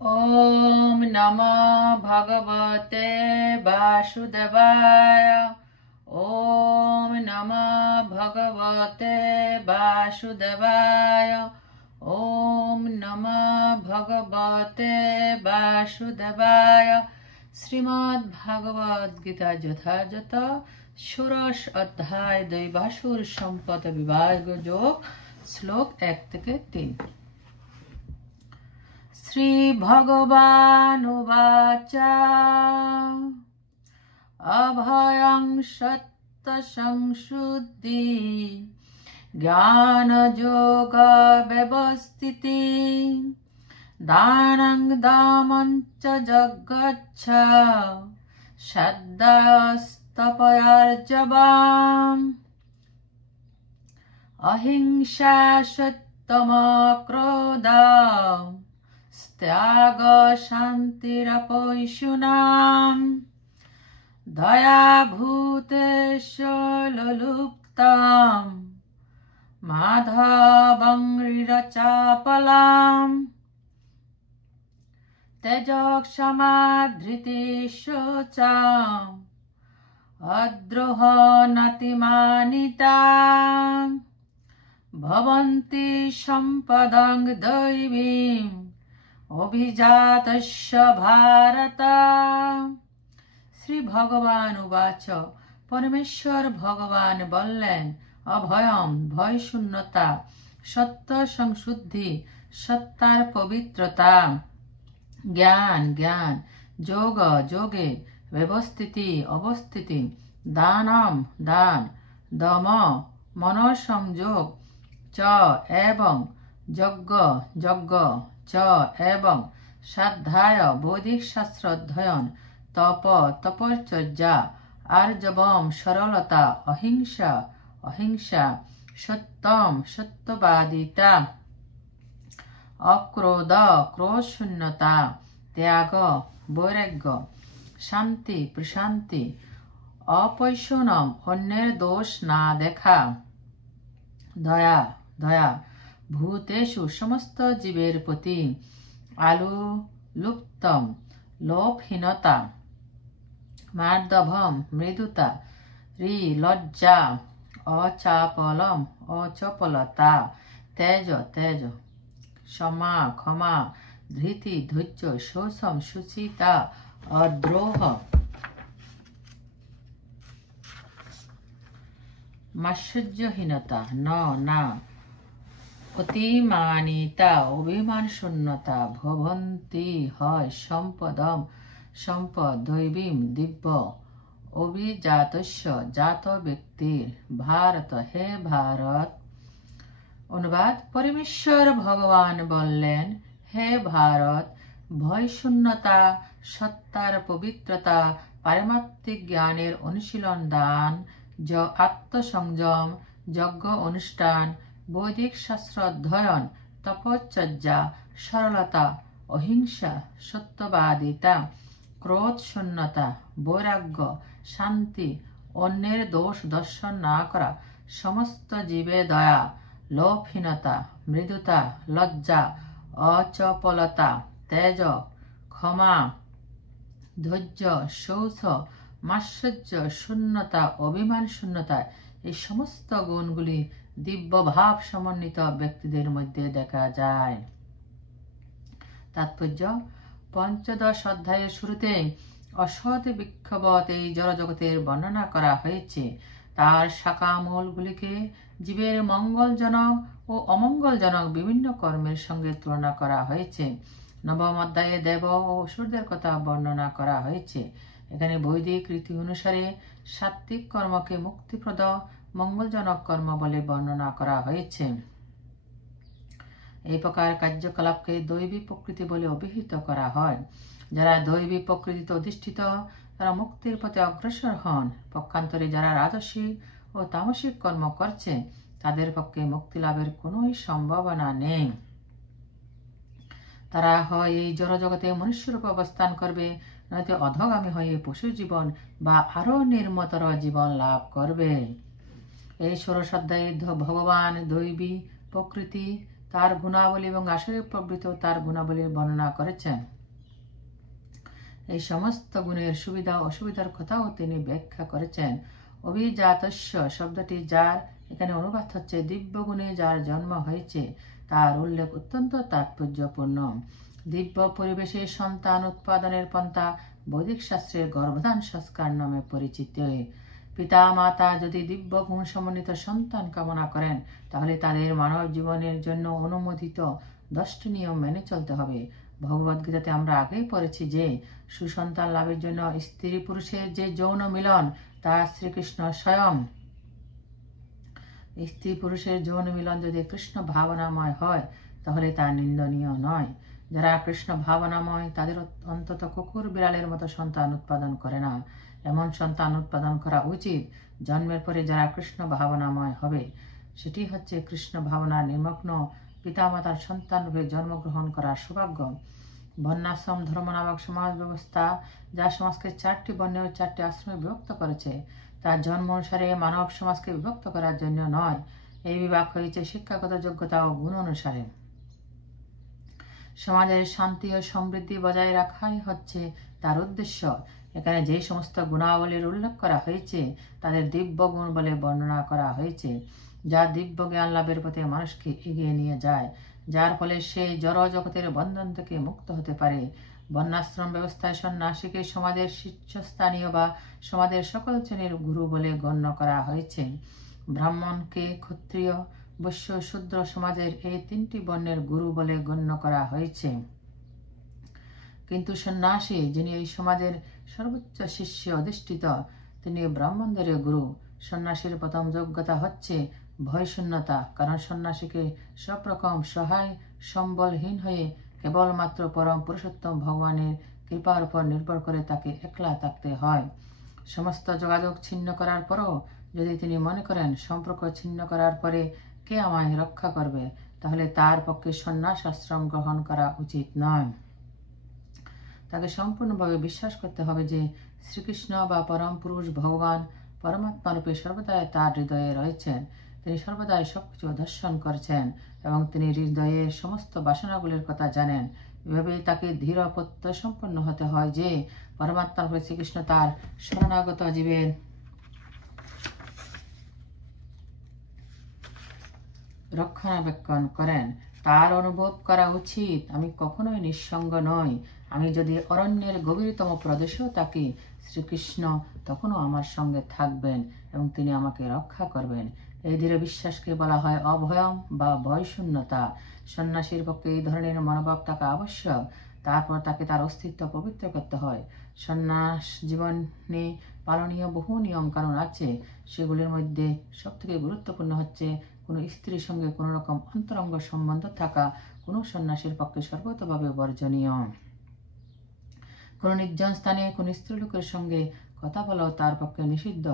ॐ नमो भगवते वासुदेवाय। ॐ नमो भगवते वासुदेवाय। ॐ नमो भगवते वासुदेवाय। श्रीमद्भागवत गीता যথাযথ ষোড়শ অধ্যায় দৈবাসুর সম্পদ বিভাগ যোগ শ্লোক 1 থেকে 3। श्रीभगवानुवाच अभयं सत्त्वसंशुद्धि ज्ञानयोगव्यवस्थिति दानं दमं च जगच्छ श्रद्धस्तपयार्जवम् अहिंसा सत्तमक्रोधः त्याग शान्तिरपैशुनाम् दया भूतेषु लुप्ताम् माधवं रीरचापलाम् तेजोक्षमाधृतिषु च अद्रोह नतिमानिता भवन्ति सम्पदं दैवीम् अभिजातस्य भारत। श्री भगवान उवाच परमेश्वर भगवान বললেন অভয়ম ভয় শূন্যতা সত্য সংশুদ্ধি সত্তার পবিত্রতা জ্ঞান জ্ঞান যোগ যোগে ব্যবস্থিতি অবস্থিতি দানম দান দম মনঃসংযোগ চ এবং যজ্ঞ যজ্ঞ চ এবং সাধ্যায় বৈদিক শাস্ত্র অধ্যয়ন তপ তপশ্চর্যা আর্জবম সরলতা অহিংসা অহিংসা সত্যম সত্যবাদিতা অক্রোধ ক্রোধশূন্যতা ত্যাগ বৈরাগ্য শান্তি প্রশান্তি অপৈশনম অন্যের দোষ না দেখা দয়া দয়া ভূতেষু সমস্ত জীবের প্রতি আলু লুপ্তম লোভহীনতা মার্দভম মৃদুতা রি লজ্জা অচাপলম অচপলতা তেজ তেজ ক্ষমা ক্ষমা ধৃতি ধৈর্য শোষম শুচিতা অদ্রোহ মাৎসর্যহীনতা না অতিমানিতা অভিমান শূন্যতা ভবন্তি হয় সম্পদম সম্পদ দৈবীম দিব্য অভিজাতস্য জাত ব্যক্তির ভারত হে ভারত। অনুবাদ পরমেশ্বর ভগবান বললেন হে ভারত ভয় শূন্যতা সত্তার পবিত্রতা পারমাত্মিক জ্ঞানের অনুশীলন দান আত্মসংযম যজ্ঞ অনুষ্ঠান বৈদিক শাস্ত্র অধ্যয়ন তপশ্চর্যা সরলতা অহিংসা সত্যবাদিতা ক্রোধ শূন্যতা বৈরাগ্য শান্তি অন্যের দোষ দর্শন না করা সমস্ত জীবে দয়া লোভহীনতা মৃদুতা লজ্জা অচপলতা তেজ ক্ষমা ধৈর্য শৌচ মাৎসর্য শূন্যতা অভিমান শূন্যতা এই সমস্ত গুণগুলি দিব্য ভাব সমন্বিত ব্যক্তিদের মধ্যে দেখা যায়। তাৎপর্য পঞ্চদশ অধ্যায়ের শুরুতে অসৎ বিক্ষোভত এই জড়জগতের বর্ণনা করা হয়েছে। তার শাখা মূলগুলিকে জীবের মঙ্গলজনক ও অমঙ্গলজনক বিভিন্ন কর্মের সঙ্গে তুলনা করা হয়েছে। নবম অধ্যায়ে দেব ও অসুরদের কথা বর্ণনা করা হয়েছে। এখানে বৈদিক রীতি অনুসারে সাত্ত্বিক কর্মকে মুক্তিপ্রদ মঙ্গলজনক কর্ম বলে বর্ণনা করা হয়েছে। এই প্রকার কার্যকলাপকে দৈবী প্রকৃতি বলে অভিহিত করা হয়। যারা দৈবী প্রকৃতিতে অধিষ্ঠিত তারা মুক্তির পথে অগ্রসর হন। পক্ষান্তরে যারা রাজসিক ও তামসিক কর্ম করছে তাদের পক্ষে মুক্তি লাভের কোন সম্ভাবনা নেই। তারা হয় এই জড়জগতে মনুষ্যরূপে অবস্থান করবে, নয়তো অধগামী হয়ে পশু জীবন বা আরো নির্মতর জীবন লাভ করবে। এই ষোড়শ অধ্যায়ে ভগবান দৈবী প্রকৃতি তার গুণাবলী এবং আসরিক প্রবৃত্তি তার গুণাবলীর বর্ণনা করেছেন। এই সমস্ত গুণের সুবিধা ও অসুবিধার কথাও তিনি ব্যাখ্যা করেছেন। অভিজাতস্য শব্দটি যার এখানে অনুবাদ হচ্ছে দিব্য গুণে যার জন্ম হয়েছে, তার উল্লেখ অত্যন্ত তাৎপর্যপূর্ণ। দিব্য পরিবেশে সন্তান উৎপাদনের পন্থা বৈদিক শাস্ত্রের গর্ভধান সংস্কার নামে পরিচিত। পিতা মাতা যদি দিব্য গুণ সমন্বিত সন্তান কামনা করেন, তাহলে তাদের মানব জীবনের জন্য অনুমোদিত 10টি নিয়ম মেনে চলতে হবে। ভগবদ্গীতাতে আমরা আগেই পড়েছি যে সুসন্তান লাভের জন্য স্ত্রী পুরুষের যে যৌন মিলন তা শ্রীকৃষ্ণ স্বয়ং। স্ত্রী পুরুষের যৌন মিলন যদি কৃষ্ণ ভাবনাময় হয়, তাহলে তা নিন্দনীয় নয়। যারা কৃষ্ণ ভাবনাময় তাদের অন্তত কুকুর বিড়ালের মতো সন্তান উৎপাদন করে না। এমন সন্তান উৎপাদন করা উচিত জন্মের পরে যারা কৃষ্ণ ভাবনাময় হবে। সেটি হচ্ছে কৃষ্ণ ভাবনার নিমগ্ন পিতামাতার সন্তান রূপে জন্মগ্রহণ করার সৌভাগ্য। বর্ণাশ্রম ধর্ম নামক সমাজ ব্যবস্থা যা সমাজকে 4টি বর্ণে ও 4টি আশ্রমে বিভক্ত করেছে, তার জন্ম অনুসারে মানব সমাজকে বিভক্ত করার জন্য নয়। এই বিভাগ হয়েছে শিক্ষাগত যোগ্যতা ও গুণ অনুসারে। সমাজের শান্তি ও সমৃদ্ধি বজায় রাখাই হচ্ছে তার উদ্দেশ্য। এখানে যে সমস্ত গুণাবলীর উল্লেখ করা হয়েছে তাদের দিব্য গুণ বলে বর্ণনা করা হয়েছে, যা দিব্য জ্ঞান লাভের পথে মানুষকে এগিয়ে নিয়ে যায়, যার ফলে সে জড় জগতের বন্ধন থেকে মুক্ত হতে পারে। বর্ণাশ্রম ব্যবস্থায় সন্ন্যাসীকে সমাজের শীর্ষস্থানীয় বা সমাজের সকল শ্রেণীর গুরু বলে গণ্য করা হয়েছে। ব্রাহ্মণকে ক্ষত্রিয়, বৈশ্য, শূদ্র সমাজের এই 3টি বর্ণের গুরু বলে গণ্য করা হয়েছে। কিন্তু সন্ন্যাসী, যিনি এই সমাজের সর্বোচ্চ শিষ্যে অধিষ্ঠিত, তিনি ব্রাহ্মণদের গুরু। সন্ন্যাসীর প্রথম যোগ্যতা হচ্ছে ভয়শূন্যতা, কারণ সন্ন্যাসীকে সব রকম সহায় সম্বলহীন হয়ে কেবলমাত্র পরম পুরুষোত্তম ভগবানের কৃপার উপর নির্ভর করে তাকে একলা থাকতে হয়। সমস্ত যোগাযোগ ছিন্ন করার পরও যদি তিনি মনে করেন সম্পর্ক ছিন্ন করার পরে কে আমায় রক্ষা করবে, তাহলে তার পক্ষে সন্ন্যাস আশ্রম গ্রহণ করা উচিত নয়। তাকে সম্পূর্ণভাবে বিশ্বাস করতে হবে যে শ্রীকৃষ্ণ বা পরম পুরুষ ভগবান পরমাত্মা রূপে সর্বদাই তার হৃদয়ে রয়েছেন। তিনি সর্বদাই সবকিছু দর্শন করছেন এবং তিনি হৃদয়ের সমস্ত বাসনাগুলির কথা জানেন। এভাবেই তাকে ধীর প্রত্যয় সম্পন্ন হতে হয় যে পরমাত্মা রূপে শ্রীকৃষ্ণ তার শরণাগত জীবের রক্ষণাবেক্ষণ করেন। তার অনুভব করা উচিত, আমি কখনোই নিঃসঙ্গ নই। আমি যদি অরণ্যের গভীরতম প্রদেশেও থাকি, শ্রীকৃষ্ণ তখনও আমার সঙ্গে থাকবেন এবং তিনি আমাকে রক্ষা করবেন। এই দৃঢ় বিশ্বাসকে বলা হয় অভয়ম বা ভয়শূন্যতা। সন্ন্যাসীর পক্ষে এই ধরনের মনোভাব থাকা আবশ্যক। তারপর তাকে তার অস্তিত্ব পবিত্র করতে হয়। সন্ন্যাস জীবনে পালনীয় বহু নিয়ম কানুন আছে। সেগুলির মধ্যে সবথেকে গুরুত্বপূর্ণ হচ্ছে কোনো স্ত্রীর সঙ্গে কোনো রকম অন্তরঙ্গ সম্বন্ধ থাকা কোনো সন্ন্যাসীর পক্ষে সর্বতভাবে বর্জনীয়। কোনো নির্জন স্থানে কোনো স্ত্রীলোকের সঙ্গে কথা বলাও তার পক্ষে নিষিদ্ধ।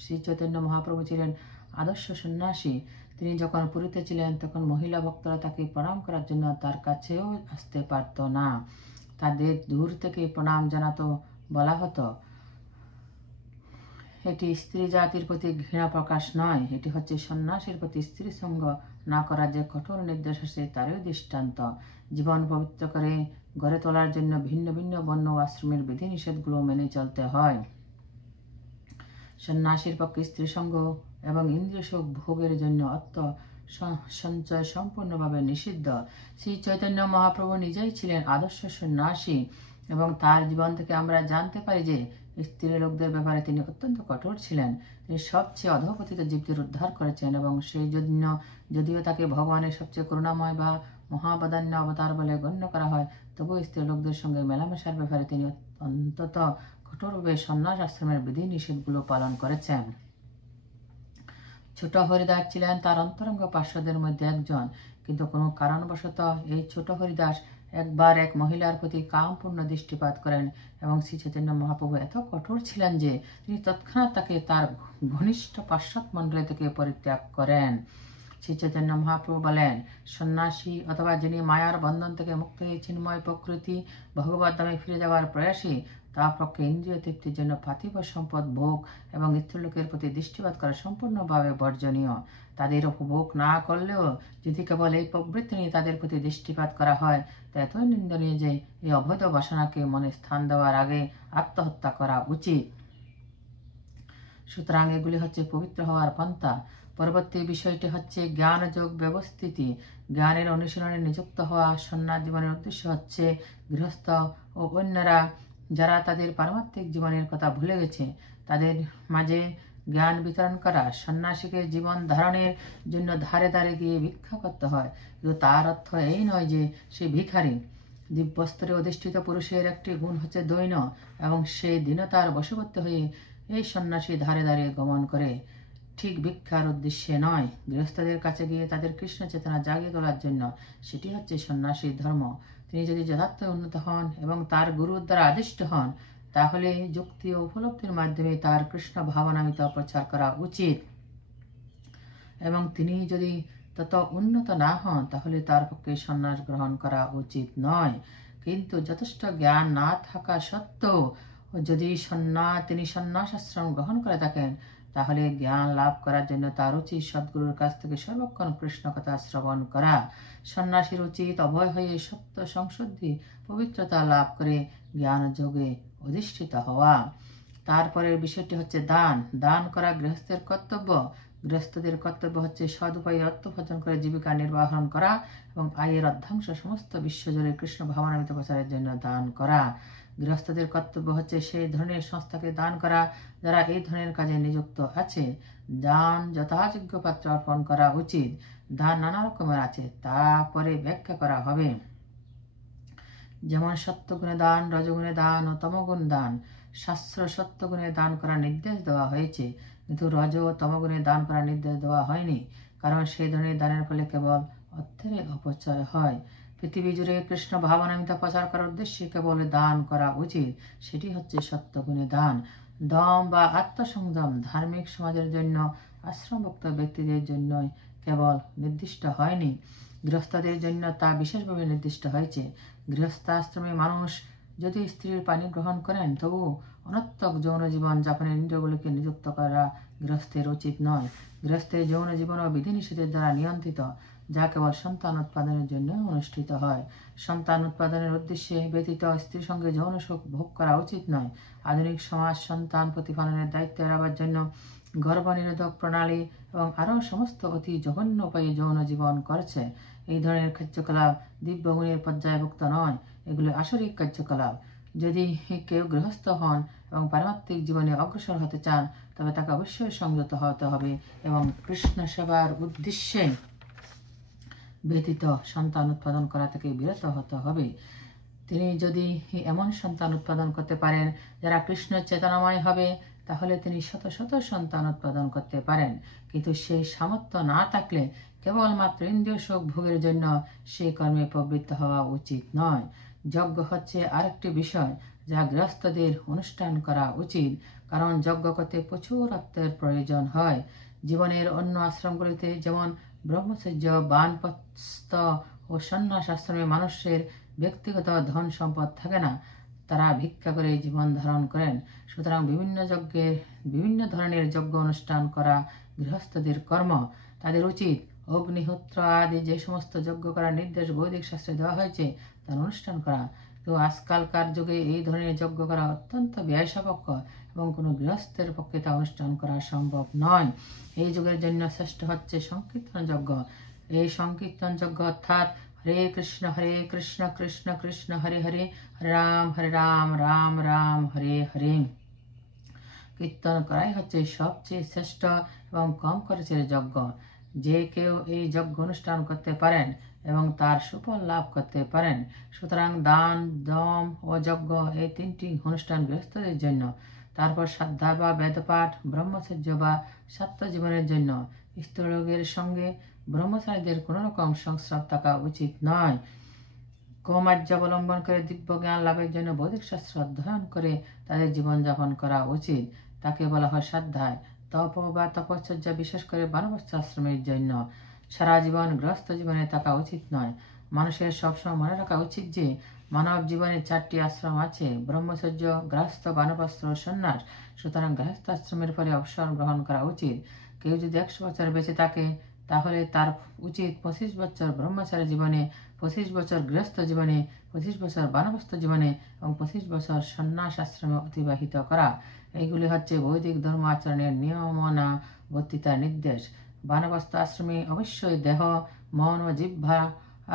শ্রী চৈতন্য মহাপ্রভু ছিলেন আদর্শ সন্ন্যাসী। তিনি যখন পুরীতে ছিলেন তখন মহিলা ভক্তরা তাকে প্রণাম করার জন্য তার কাছেও আসতে পারত না। তাদের দূর থেকে প্রণাম জানাতো বলা হতো। এটি স্ত্রী জাতির প্রতি ঘৃণা প্রকাশ নয়, এটি হচ্ছে সন্ন্যাসীর প্রতি স্ত্রী সঙ্গ না করার যে কঠোর নির্দেশ আছে তারই দৃষ্টান্ত। জীবন পবিত্র করে গড়ে তোলার জন্য ভিন্ন ভিন্ন বর্ণ ও আশ্রমের বিধিনিষেধগুলো মেনে চলতে হয়। সন্ন্যাসীর পক্ষে স্ত্রী সঙ্গ এবং ইন্দ্রিয় সুখ ভোগের জন্য অর্থ সঞ্চয় সম্পূর্ণভাবে নিষিদ্ধ। শ্রী চৈতন্য মহাপ্রভু নিজেই ছিলেন আদর্শ সন্ন্যাসী এবং তার জীবন থেকে আমরা জানতে পারি যে স্ত্রী লোকদের ব্যাপারে তিনি অত্যন্ত কঠোর ছিলেন। তিনি সবচেয়ে অধঃপতিত জীবদের উদ্ধার করেছেন এবং সেই জন্য যদিও তাকে ভগবানের সবচেয়ে করুণাময় বা মহাবদান্য অবতার বলে গণ্য করা হয়, তবুও স্ত্রী লোকদের সঙ্গে মেলামেশার ব্যাপারে তিনি অন্তত কঠোরভাবে সন্ন্যাস আশ্রমের বিধি নিষেধগুলো পালন করেছেন। ছোট হরিদাস ছিলেন তার অন্তরঙ্গ পার্শ্বদের মধ্যে একজন, কিন্তু কোনো কারণবশত এই ছোট হরিদাস একবার এক মহিলার প্রতি কামপূর্ণ দৃষ্টিপাত করেন এবং শ্রী চৈতন্য মহাপ্রভু এত কঠোর ছিলেন যে তিনি তৎক্ষণাৎ তাকে তার ঘনিষ্ঠ পার্শ্বদ মণ্ডলী থেকে পরিত্যাগ করেন। শ্রী চৈতন্য মহাপ্রভু বলেন, সন্ন্যাসী অথবা যিনি মায়ার বন্ধন থেকে মুক্ত হয়ে চিন্ময় প্রকৃতি ভগবত ধামে ফিরে যাওয়ার প্রয়াসী, তার পক্ষে ইন্দ্রিয় তৃপ্তির জন্য পার্থিব সম্পদ ভোগ এবং স্ত্রীলোকের প্রতি দৃষ্টিপাত করা সম্পূর্ণভাবে বর্জনীয়। তাদের উপভোগ না করলেও যদি কেবল এই প্রবৃত্তি নিয়ে তাদের প্রতি দৃষ্টিপাত করা হয়, তা এতই নিন্দনীয় যে এই অবৈধ বাসনাকে মনে স্থান দেওয়ার আগে আত্মহত্যা করা উচিত। সুতরাং এগুলি হচ্ছে পবিত্র হওয়ার পন্থা। পরবর্তী বিষয়টি হচ্ছে জ্ঞান যোগ ব্যবস্থিতি। জ্ঞানের অনুশীলনে নিযুক্ত হওয়া সন্ন্যাস জীবনের উদ্দেশ্য হচ্ছে গৃহস্থ ও অন্যরা যারা তাদের পারমাত্মিক জীবনের কথা ভুলে গেছে তাদের মাঝে জ্ঞান বিতরণ করা। সন্ন্যাসীকে জীবন ধারণের জন্য ধারে ধারে গিয়ে ভিক্ষা করতে হয়, কিন্তু তার অর্থ এই নয় যে সে ভিখারি। দিব্যস্তরে অধিষ্ঠিত পুরুষের একটি গুণ হচ্ছে দৈন্য, এবং সে দীনতার বশবর্তী হয়ে এই সন্ন্যাসী ধারে ধারে গমন করে, ঠিক ভিক্ষার উদ্দেশ্যে নয়। গৃহস্থদের কাছে গিয়ে তাদের কৃষ্ণ চেতনা জাগিয়ে তোলার জন্য। সেটি হচ্ছে সন্ন্যাসীর ধর্ম। তিনি যদি যথার্থ উন্নত হন এবং তার গুরুর দ্বারা আদিষ্ট হন, তাহলে যুক্তি ও উপলব্ধির মাধ্যমে তার কৃষ্ণ ভাবনামিত প্রচার করা উচিত, এবং তিনি যদি তত উন্নত না হন তাহলে তার পক্ষে সন্ন্যাস গ্রহণ করা উচিত নয়। কিন্তু যথেষ্ট জ্ঞান না থাকা সত্ত্বেও যদি তিনি সন্ন্যাস আশ্রম গ্রহণ করে থাকেন, তাহলে জ্ঞান লাভ করার জন্য তার উচিত সদ্গুরুর কাছ থেকে সর্বক্ষণ কৃষ্ণ কথা শ্রবণ করা। সন্ন্যাসীর উচিত অভয় হয়ে সত্য সংশুদ্ধি পবিত্রতা লাভ করে জ্ঞান যোগে অধিষ্ঠিত হওয়া। তারপরের বিষয়টি হচ্ছে দান। দান করা গৃহস্থের কর্তব্য। গৃহস্থদের কর্তব্য হচ্ছে সৎ উপায়ে অর্থ উপার্জন করে জীবিকা নির্বাহন করা এবং আয়ের অর্ধাংশ সমস্ত বিশ্বজুড়ে কৃষ্ণ ভাবনামিত প্রচারের জন্য দান করা। গৃহস্থদের কর্তব্য হচ্ছে সেই ধরনের সংস্থাকে দান করা যারা এই ধরনের কাজে নিযুক্ত আছে। দান যথাযোগ্য পাত্রে অর্পণ করা উচিত। দান নানা রকমের আছে, তা পরে ব্যাখ্যা করা হবে। যেমন সত্যগুণে দান, রজগুণে দান ও তমগুণ দান। শাস্ত্র সত্যগুণে দান করার নির্দেশ দেওয়া হয়েছে, কিন্তু রজ ও তমগুণে দান করার নির্দেশ দেওয়া হয়নি, কারণ সেই ধরনের দানের ফলে কেবল অর্থের অপচয় হয়। পৃথিবী জুড়ে কৃষ্ণ ভাবনামিতা প্রচার করার উদ্দেশ্যে কেবল দান করা উচিত, সেটি হচ্ছে সত্যগুণে দান। দম বা আত্মসংযম ধার্মিক সমাজের জন্য, আশ্রমভুক্ত ব্যক্তিদের জন্য কেবল নির্দিষ্ট হয়নি, গৃহস্থদের জন্য তা বিশেষভাবে নির্দিষ্ট হয়েছে। গৃহস্থাশ্রমে মানুষ যদি স্ত্রীর পানি গ্রহণ করেন, তবু অনর্থক যৌন জীবন যাপনের ইন্দ্রিয়গুলিকে নিযুক্ত করা গৃহস্থের উচিত নয়। গৃহস্থের যৌন জীবন ও বিধিনিষেধের দ্বারা নিয়ন্ত্রিত, যা কেবল সন্তান উৎপাদনের জন্য অনুষ্ঠিত হয়। সন্তান উৎপাদনের উদ্দেশ্যে ব্যতীত স্ত্রীর সঙ্গে যৌন সুখ ভোগ করা উচিত নয়। আধুনিক সমাজ সন্তান প্রতিপালনের দায়িত্ব এড়াবার জন্য গর্ভনিরোধক প্রণালী এবং আরও সমস্ত অতি জঘন্য উপায়ে যৌন জীবন করছে। এই ধরনের কার্যকলাপ দিব্যগুণের পর্যায়ভুক্ত নয়, এগুলো আসরিক কার্যকলাপ। যদি কেউ গৃহস্থ হন এবং পারমাত্মিক জীবনে অগ্রসর হতে চান, তবে তাকে অবশ্যই সংযত হতে হবে এবং কৃষ্ণ সেবার উদ্দেশ্যে ব্যতীত সন্তান উৎপাদন করা থেকে বিরত হতে হবে। তিনি যদি এমন সন্তান উৎপাদন করতে পারেন যারা কৃষ্ণ চেতনাময় হবে, তাহলে তিনি শত শত সন্তান উৎপাদন করতে পারেন, কিন্তু সেই সামর্থ্য না থাকলে কেবলমাত্র ইন্দ্রিয় সুখ ভোগের জন্য সেই কর্মে প্রবৃত্ত হওয়া উচিত নয়। যজ্ঞ হচ্ছে আরেকটি বিষয় যা গৃহস্থদের অনুষ্ঠান করা উচিত, কারণ যজ্ঞ করতে প্রচুর অর্থের প্রয়োজন হয়। জীবনের অন্য আশ্রমগুলিতে যেমন ব্রহ্মচর্য, বানপ্রস্থ ও সন্ন্যাস আশ্রমে মানুষের ব্যক্তিগত ধন সম্পদ থাকে না, তারা ভিক্ষা করে জীবন ধারণ করেন। সুতরাং বিভিন্ন ধরনের যজ্ঞ অনুষ্ঠান করা গৃহস্থদের কর্ম। তাদের উচিত অগ্নিহোত্র আদি যে সমস্ত যজ্ঞ করার নির্দেশ বৈদিক শাস্ত্রে দেওয়া হয়েছে তার অনুষ্ঠান করা। তো আজকালকার যুগে এই ধরনের যজ্ঞ করা অত্যন্ত ব্যয়সাপেক্ষ এবং কোনো গৃহস্থের পক্ষে তা অনুষ্ঠান করা সম্ভব নয়। এই যুগের জন্য শ্রেষ্ঠ হচ্ছে সংকীর্তন যজ্ঞ। এই সংকীর্তন যজ্ঞ অর্থাৎ হরে কৃষ্ণ কৃষ্ণ কৃষ্ণ হরে হরে, হরে রাম রাম রাম হরে হরে কীর্তন করাই হচ্ছে সবচেয়ে শ্রেষ্ঠ এবং কম খরচের যজ্ঞ। যে কেউ এই যজ্ঞ অনুষ্ঠান করতে পারেন এবং তার সুফল লাভ করতে পারেন। সুতরাং দান, দম ও যজ্ঞ এই তিনটি অনুষ্ঠান গৃহস্থদের জন্য। তারপর শ্রদ্ধা বা বেদপাঠ, ব্রহ্মচর্য বা সত্য জীবনের জন্য। স্ত্রীলোকের সঙ্গে ব্রহ্মচারীদের কোন রকম সংস্রব থাকা উচিত নয়। কৌমার্য অবলম্বন করে দিব্য জ্ঞান লাভের জন্য বৈদিক শাস্ত্র অধ্যয়ন করে তাদের জীবনযাপন করা উচিত। তাকে বলা হয় স্বাধ্যায়। তপ বা তপশ্চর্যা বিশেষ করে বানপ্রস্থ আশ্রমের জন্য। সারা জীবন গৃহস্থ জীবনে থাকা উচিত নয়। মানুষের সবসময় মনে রাখা উচিত যে মানব জীবনে 4টি আশ্রম আছে: ব্রহ্মচর্য, গৃহস্থ, বানপ্রস্থ, সন্ন্যাস। সুতরাং গৃহস্থ আশ্রমের ফলে অবসর গ্রহণ করা উচিত। কেউ যদি 100 বছর বেঁচে থাকে তাহলে তার উচিত 25 বছর ব্রহ্মচারী জীবনে, 25 বছর গৃহস্থ জীবনে, 25 বছর বানপ্রস্থ জীবনে এবং 25 বছর সন্ন্যাস আশ্রমে অতিবাহিত করা। এইগুলি হচ্ছে বৈদিক ধর্ম আচরণের নিয়মানুবর্তিতার নির্দেশ। বানপ্রস্থ আশ্রমে অবশ্যই দেহ, মন ও জিহ্বা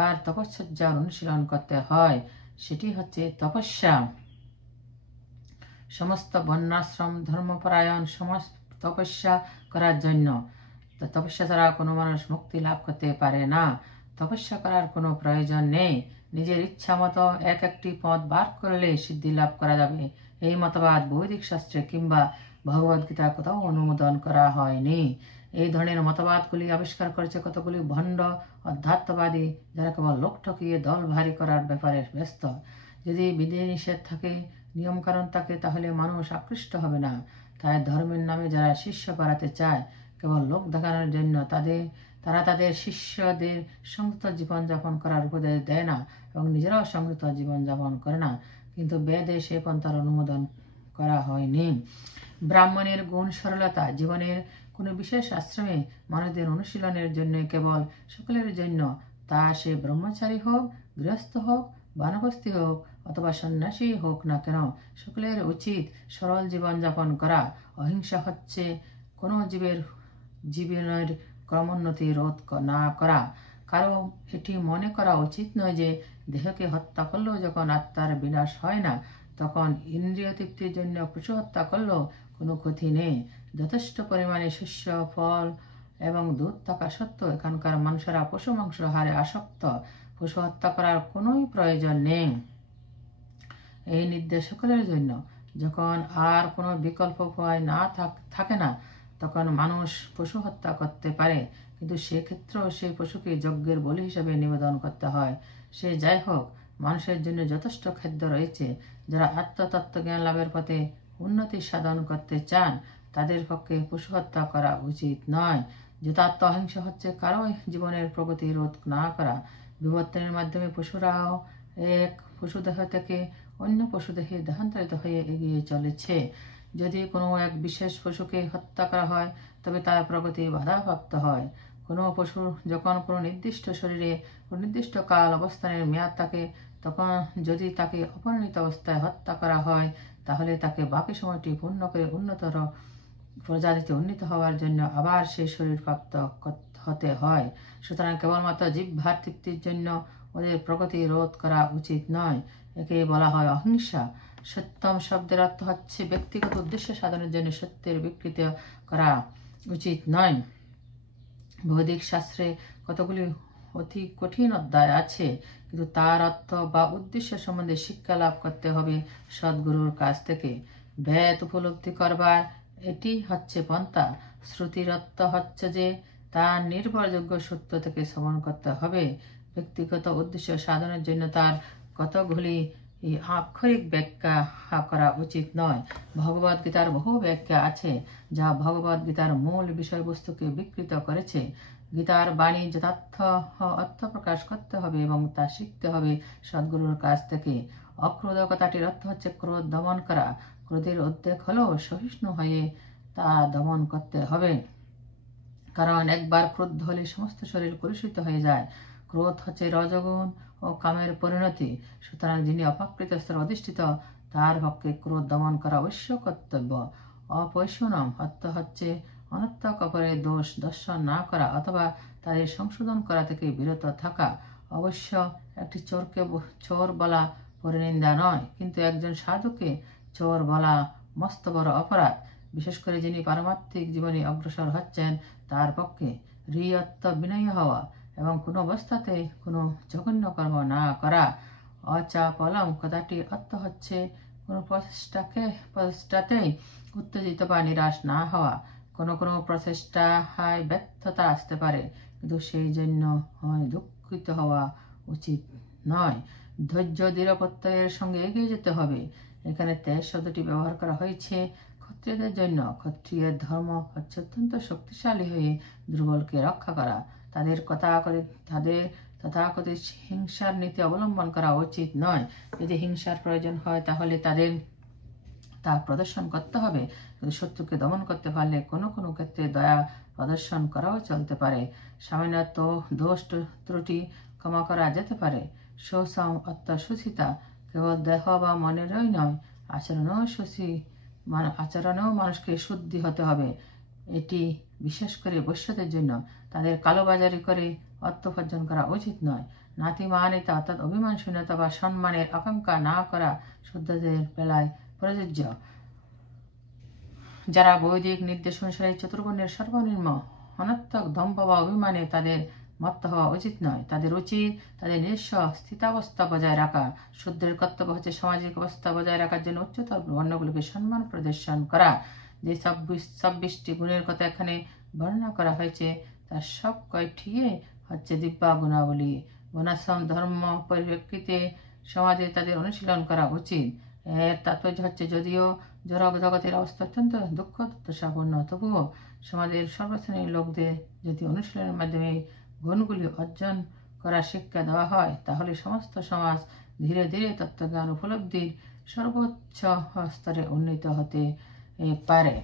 আর তপশ্চর্যার অনুশীলন করতে হয়। সেটি হচ্ছে তপস্যা। সমস্ত বর্ণাশ্রম ধর্মপরায়ণ তপস্যা করার জন্য। তপস্যা ছাড়া কোনো মানুষ মুক্তি লাভ করতে পারে না। তপস্যা করার কোনো প্রয়োজন নেই। নিজের ইচ্ছা মতো একটি পথ বার করলে সিদ্ধি লাভ করা যাবে, এই মতবাদ বৈদিক শাস্ত্রে কিংবা ভগবদ্গীতা কোথাও অনুমোদন করা হয়নি। এই ধরনের মতবাদগুলি আবিষ্কার করেছে কতগুলি ভণ্ড অধ্যাত্মবাদী, যারা কেবল লোক ঠকিয়ে দল ভারী করার ব্যাপারে ব্যস্ত। যদি বিধি নিষেধ থাকে, নিয়মকানুন থাকে, তাহলে মানুষ আকৃষ্ট হবে না। তাই ধর্মের নামে যারা শিষ্য বাড়াতে চায় কেবল লোক দেখানোর জন্য, তারা তাদের শিষ্যদের সংযত জীবনযাপন করার উপদেশ দেয় না এবং নিজেরাও সংযত জীবনযাপন করে না। কিন্তু বেদে সে পন্থার অনুমোদন করা হয়নি। ব্রাহ্মণের গুণ সরলতা জীবনের কোনো বিশেষ আশ্রমে মানুষদের অনুশীলনের জন্য কেবল সকলের জন্য, তা সে ব্রহ্মচারী হোক, গৃহস্থ হোক, বানপ্রস্থী হোক অথবা সন্ন্যাসী হোক না কেন, সকলের উচিত সরল জীবনযাপন করা। অহিংসা হচ্ছে কোনো জীবনের ক্রমোন্নতি রোধ না করা। কারণ এটি মনে করা উচিত নয় যে দেহকে হত্যা করলেও যখন আত্মার বিনাশ হয় না, তখন ইন্দ্রিয় তৃপ্তির জন্য পশু হত্যা করলেও কোনো ক্ষতি নেই। যথেষ্ট পরিমাণে শস্য, ফল এবং দুধ থাকা সত্ত্বেও এখানকার মানুষেরা পশু মাংস হারে আসক্ত। পশু হত্যা করার কোনোই প্রয়োজন নেই। এই নির্দেশ সকলের জন্য। যখন আর কোনো বিকল্প উপায় না থাকে না, তখন মানুষ পশু হত্যা করতে পারে, কিন্তু সেক্ষেত্রেও সেই পশুকে যজ্ঞের বলি হিসেবে নিবেদন করতে হয়। সে যাই হোক, মানুষের জন্য যথেষ্ট খাদ্য রয়েছে। যারা আত্মতত্ত্ব জ্ঞান লাভের পথে উন্নতি সাধন করতে চান, তাদের পক্ষে পশু হত্যা করা উচিত নয়। যথার্থ অহিংসা হচ্ছে কারো জীবনের প্রগতি রোধ না করা। বিবর্তনের মাধ্যমে পশুরাও এক পশুদেহ থেকে অন্য পশুদেহে দেহান্তরিত হয়ে এগিয়ে চলেছে। যদি কোনো এক বিশেষ পশুকে হত্যা করা হয়, তবে তার প্রগতি বাধাপ্রাপ্ত হয়। কোনো পশু যখন কোনো নির্দিষ্ট শরীরে কোনো নির্দিষ্ট কাল অবস্থানের মেয়াদ থাকে, তখন যদি তাকে অপরিণত অবস্থায় হত্যা করা হয়, তাহলে তাকে বাকি সময়টি পূর্ণ করে উন্নতর প্রজাতিতে উন্নীত হওয়ার জন্য আবার সেই শরীর প্রাপ্ত হতে হয়। সুতরাং কেবলমাত্র জিহ্বার তৃপ্তির জন্য ওদের প্রগতি রোধ করা উচিত নয়। একে বলা হয় অহিংসা। সত্যম শব্দের অর্থ হচ্ছে ব্যক্তিগত উদ্দেশ্য সাধনের জন্য সত্যের বিকৃত করা উচিত নয়। বৈদিক শাস্ত্রে কতগুলি অতি কঠিন অধ্যায় আছে, কিন্তু তার অর্থ বা উদ্দেশ্য সম্বন্ধে শিক্ষা লাভ করতে হবে সদ্গুরুর কাছ থেকে। বেদ উপলব্ধি করবার এটি হচ্ছে পন্থা। শ্রুতির অর্থ হচ্ছে যে তার নির্ভরযোগ্য সত্য থেকে শ্রবণ করতে হবে। ব্যক্তিগত উদ্দেশ্য সাধনের জন্য তার কতগুলি আক্ষরিক ব্যাখ্যা করা উচিত নয়। ভগবদ্গীতার বহু ব্যাখ্যা আছে যা ভগবদ্গীতার মূল বিষয়বস্তুকে বিকৃত করেছে। গীতার বাণী যথার্থ অর্থ প্রকাশ করতে হবে এবং তা শিখতে হবে সদ্গুরুর কাছ থেকে। অক্রোধ কথাটির অর্থ হচ্ছে ক্রোধ দমন করা। ক্রোধের উদ্বেগ হলেও সহিষ্ণু হয়ে তা দমন করতে হবে, কারণ একবার ক্রোধ হলে সমস্ত শরীর কলুষিত হয়ে যায়। ক্রোধ হচ্ছে রজগুণ ও কামের পরিণতি। সুতরাং যিনি অপাকৃত স্তরে অধিষ্ঠিত, তার পক্ষে ক্রোধ দমন করা অবশ্য কর্তব্য। অপৈশুনম অর্থ হচ্ছে অনর্থক অপরের দোষ দর্শন না করা অথবা তাদের সংশোধন করা থেকে বিরত থাকা। অবশ্য একটি চোরকে চোর বলা পরনিন্দা নয়, কিন্তু একজন সাধুকে চোর বলা মস্ত বড় অপরাধ। বিশেষ করে যিনি পারমার্থিক জীবনে অগ্রসর হচ্ছেন, তার পক্ষে অর্থ বিনয়ী হওয়া এবং কোনো অবস্থাতে কোনো জঘন্য কর্ম না করা। অচাপলম কথাটি অর্থ হচ্ছে কোনো প্রচেষ্টাতেই উত্তেজিত বা নিরাশ না হওয়া। কোনো কোনো প্রচেষ্টায় ব্যর্থতা আসতে পারে, কিন্তু সেই জন্য দুঃখিত হওয়া উচিত নয়। ধৈর্য দৃঢ় প্রত্যয়ের সঙ্গে এগিয়ে যেতে হবে। এখানে তেজ শব্দটি ব্যবহার করা হয়েছে ক্ষত্রিয়দের জন্য। ক্ষত্রিয়ের ধর্ম হচ্ছে অত্যন্ত শক্তিশালী হয়ে দুর্বলকে রক্ষা করা। তাদের তথাকথিত হিংসার নীতি অবলম্বন করা উচিত নয়। যদি হিংসার প্রয়োজন হয় তাহলে তাদের তা প্রদর্শন করতে হবে, কিন্তু শত্রুকে দমন করতে পারলে কোনো কোনো ক্ষেত্রে দয়া প্রদর্শন করাও চলতে পারে। সামান্য দোষ ত্রুটি ক্ষমা করা যেতে পারে। শৌচম অত্যশুচিতা কেবল দেহ বা মনেরই নয়, আচরণেও মানুষকে শুদ্ধি হতে হবে। এটি বিশেষ করে বৈশ্যদের জন্য। তাদের কালোবাজারি করে অর্থ উপার্জন করা উচিত নয়। নাতিমানিতা অর্থাৎ অভিমান শূন্যতা বা সম্মানের আকাঙ্ক্ষা না করা শুদ্ধদের বেলায় প্রযোজ্য। যারা বৈদিক নির্দেশ অনুসারে চতুর্বর্ণের সর্বনিম্ন অনর্থক দম্ভ বা অভিমানে তাদের মত্ত হওয়া উচিত নয়। তাদের উচিত তাদের নিজস্ব স্থিতাবস্থা বজায় রাখা। শুদ্ধের কর্তব্য হচ্ছে সামাজিক অবস্থা বজায় রাখার জন্য উচ্চতর বর্ণগুলিকে সম্মান প্রদর্শন করা। যে 26টি গুণের কথা এখানে বর্ণনা করা হয়েছে তার সব কয়টি হচ্ছে দিব্যা গুণাবলী। বর্ণাশ্রম ধর্ম পরিপ্রেক্ষিতে সমাজে তাদের অনুশীলন করা উচিত। এর তাৎপর্য হচ্ছে যদিও জড় জগতের অবস্থা অত্যন্ত দুঃখ দুর্দশাপূর্ণ, তবুও সমাজের সর্বশ্রেণীর লোকদের যদি অনুশীলনের মাধ্যমে গুণগুলি অর্জন করার শিক্ষা দেওয়া হয় তাহলে সমস্ত সমাজ ধীরে ধীরে তত্ত্বজ্ঞান উপলব্ধির সর্বোচ্চ স্তরে উন্নীত হতে পারে।